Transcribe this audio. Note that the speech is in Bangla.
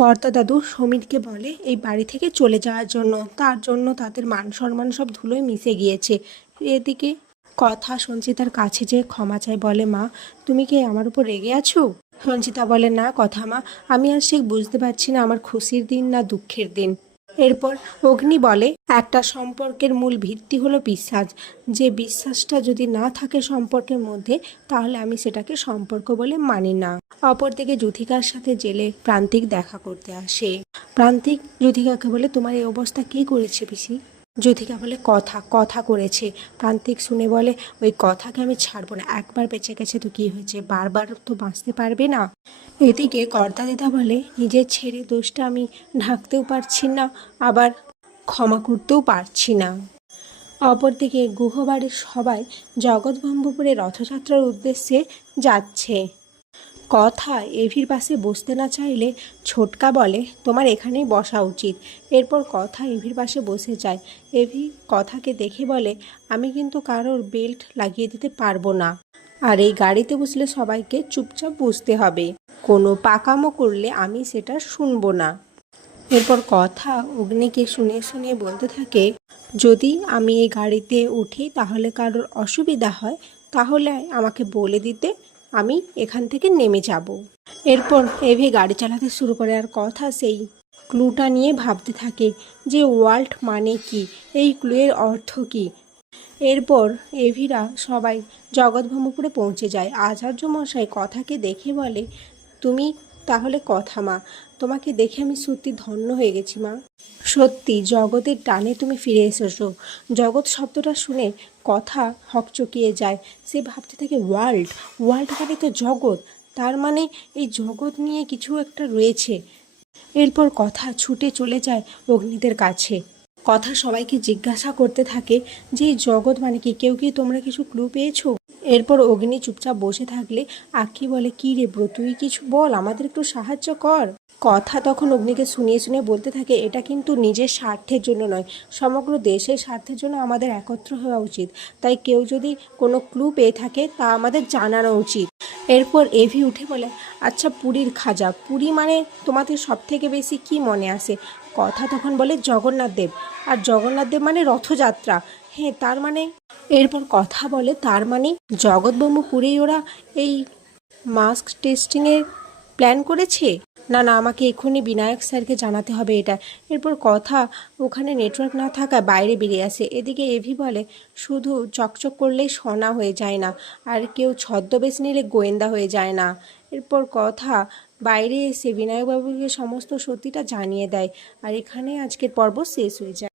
কর্তা দাদু সমীরকে বলে এই বাড়ি থেকে চলে যাওয়ার জন্য। তার জন্য তাদের মান সম্মান সব ধুলোয় মিশে গিয়েছে। এদিকে কথা সঞ্চিতার কাছে যেয়ে ক্ষমা চায়, বলে মা তুমি কি আমার উপর রেগে আছো? সঞ্চিতা বলে না কথা মা, আমি আর সে বুঝতে পারছি না আমার খুশির দিন না দুঃখের দিন। এরপর অগ্নি বলে একটা সম্পর্কের মূল ভিত্তি হলো বিশ্বাস। যে বিশ্বাসটা যদি না থাকে সম্পর্কের মধ্যে, তাহলে আমি সেটাকে সম্পর্ক বলে মানি না। অপরদিকে যুথিকার সাথে জেলে প্রান্তিক দেখা করতে আসে। প্রান্তিক যুথিকাকে বলে তোমার এই অবস্থা কে করেছে পিসি? যুথিকা বলে কথা করেছে। প্রান্তিক শুনে বলে ওই কথাকে আমি ছাড়বো না, একবার বেঁচে গেছে তো কি হয়েছে, বারবার তো বাঁচতে পারবে না। এদিকে কর্তা দিদা বলে নিজের ছেড়ে দোষটা আমি ঢাকতেও পারছি না, আবার ক্ষমা করতেও পারছি না। অপরদিকে গুহবাড়ির সবাই জগৎবল্লভপুরে রথযাত্রার উদ্দেশ্যে যাচ্ছে। কথা এভির পাশে বসতে না চাইলে ছোটকা বলে তোমার এখানেই বসা উচিত। এরপর কথা এভির পাশে বসে যায়। এভি কথাকে দেখে বলে আমি কিন্তু কারোর বেল্ট লাগিয়ে দিতে পারবো না, আর এই গাড়িতে বসলে সবাইকে চুপচাপ বসতে হবে, কোনো পাকামো করলে আমি সেটা শুনবো না। এরপর কথা অগ্নিকে শুনে বলতে থাকে যদি আমি এই গাড়িতে উঠি তাহলে কারোর অসুবিধা হয় তাহলে আমাকে বলে দিতে, আমি এখান থেকে নেমে যাব। এরপর এভি গাড়ি চালাতে শুরু করে, আর কথা সেই ক্লুটা নিয়ে ভাবতে থাকে যে ওয়ার্ল্ড মানে কি, এই ক্লুয়ের অর্থ কি। এরপর এভিরা সবাই জগৎবল্লভপুরে পৌঁছে যায়। আচার্য মশাই কথাকে দেখে বলে তুমি তাহলে কথা মা, তোমাকে দেখে আমি সত্যি ধন্য হয়ে গেছি মা, সত্যি জগতের টানে তুমি ফিরে এসেছো। জগৎ শব্দটা শুনে কথা হকচকিয়ে যায়। সে ভাবতে থাকে ওয়ার্ল্ড মানে তো জগৎ, তার মানে এই জগৎ নিয়ে কিছু একটা রয়েছে। এরপর কথা ছুটে চলে যায় অগ্নিদের কাছে। কথা সবাইকে জিজ্ঞাসা করতে থাকে যে এই জগৎ মানে কি, কেউ কি তোমরা কিছু ক্লু পেয়েছো? এরপর অগ্নি চুপচাপ বসে থাকলে আঁকি বলে কি রে ব্রো, তুই কিছু বল, আমাদের একটু সাহায্য কর। কথা তখন অগ্নিকে শুনিয়ে বলতে থাকে এটা কিন্তু নিজের স্বার্থের জন্য নয়, সমগ্র দেশের স্বার্থের জন্য আমাদের একত্র হওয়া উচিত। তাই কেউ যদি কোনো ক্লু পেয়ে থাকে তা আমাদের জানানো উচিত। এরপর এভি উঠে বলে আচ্ছা পুরীর খাজা, পুরী মানে তোমাদের সব থেকে বেশি কি মনে আসে? কথা তখন বলে জগন্নাথ দেব, আর জগন্নাথ দেব মানে রথযাত্রা। হ্যাঁ তার মানে। এরপর কথা বলে তার মানে জগৎবল্লভপুরেই ওরা এই মাস্ক টেস্টিংয়ের প্ল্যান করেছে। না আমাকে এক্ষুনি বিনায়ক স্যারকে জানাতে হবে এটা। এরপর কথা ওখানে নেটওয়ার্ক না থাকায় বাইরে বেরিয়ে আসে। এদিকে এভি বলে শুধু চকচক করলেই সোনা হয়ে যায় না, আর কেউ ছদ্মবেশ নিলে গোয়েন্দা হয়ে যায় না। এরপর কথা বাইরে এসে বিনায়কবাবুকে সমস্ত সত্যিটা জানিয়ে দেয়। আর এখানে আজকের পর্ব শেষ হয়ে যায়।